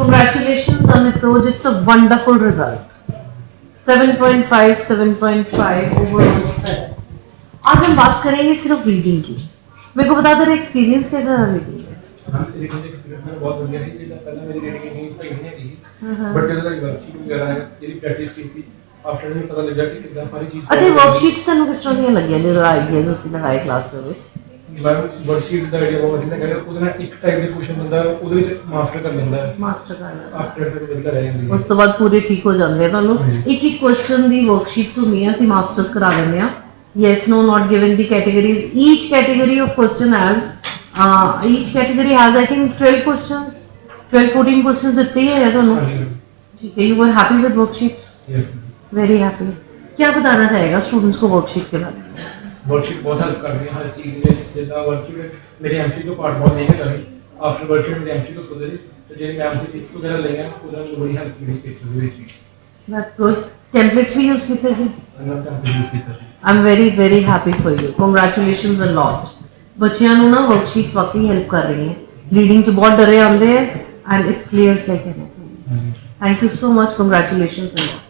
Congratulations Amitoj, it's a wonderful result. 7.5 overall 7. आज हम बात करेंगे सिर्फ रीडिंग की। मेरे को बता तेरा एक्सपीरियंस कैसा रहा रीडिंग में? हाँ, रीडिंग एक्सपीरियंस मेरा बहुत बढ़िया है। पहले मेरी रीडिंग इतनी सही नहीं थी, बट जब तक वर्कशीट वगैरह है, मेरी प्रैक्टिस की थी, आफ्टर में पता लगा कि कितना सारी चीज़। अच्छा वर्कशीट्स तैਨੂੰ किस तर੍ਹਾਂ ਦੀਆਂ ਲੱਗੀਆਂ ਜਦੋਂ ਆਈਡੀਆਜ਼ ਅਸੀਂ ਲਗਾਏ ਕਲਾਸ ਦੇ ਵਿੱਚ? ਮੈਂ ਵਰਕਸ਼ੀਟ ਦਾ ਆਈਡੀਆ ਬਹੁਤ ਵਧੀਆ ਲੱਗਿਆ। ਉਹਦੇ ਨਾਲ ਇੱਕ ਟਾਈਪ ਦੇ ਕੁਐਸਚਨ ਹੁੰਦਾ, ਉਹਦੇ ਵਿੱਚ ਮਾਸਟਰ ਕਰ ਲੈਂਦਾ ਹੈ। ਮਾਸਟਰ ਕਰ ਲੈਂਦਾ। आफ्टर फिर ਵਧੀਆ ਰਹਿ ਜਾਂਦੀ ਹੈ। ਉਸ ਤੋਂ ਬਾਅਦ ਪੂਰੇ ਠੀਕ ਹੋ ਜਾਂਦੇ ਆ ਤੁਹਾਨੂੰ। ਇੱਕ ਇੱਕ ਕੁਐਸਚਨ ਦੀ ਵਰਕਸ਼ੀਟਸ ਹੁੰਦੀਆਂ, ਅਸੀਂ ਮਾਸਟਰਸ ਕਰਾ ਦਿੰਦੇ ਆ। Yes, no, not giving the categories. Each category of question has, I think 12 questions, 12-14 questions इतने ही है दोनों। ठीक है, you were happy with worksheets? Yes. Very happy. क्या बताना चाहेगा स्टूडेंट्स को वर्कशीट के बारे में? वर्कशीट बहुत हेल्प करती है हर चीज़ में। जितना वर्कशीट मेरे एमसीक्यू पार्ट बहुत नहीं है करी, आफ्टर वर्कशीट मेरे एमसीक्यू सुधरे, तो जो मैं एमसीक्यू टिप्स वगैरह लेंगे उधर मुझे बड़ी हेल्प मिली टिप्स वगैरह। That's good. Templates भी यूज़ किए थे? टेम्पलेट यूज़ किया था। I'm very happy for you. Congratulations a lot. बच्चियां नु ना वर्कशीट्स वाकई हेल्प कर रही हैं। रीडिंग च बहुत डरे आंदे हैं and it clears like anything. Thank you so much. Congratulations a lot.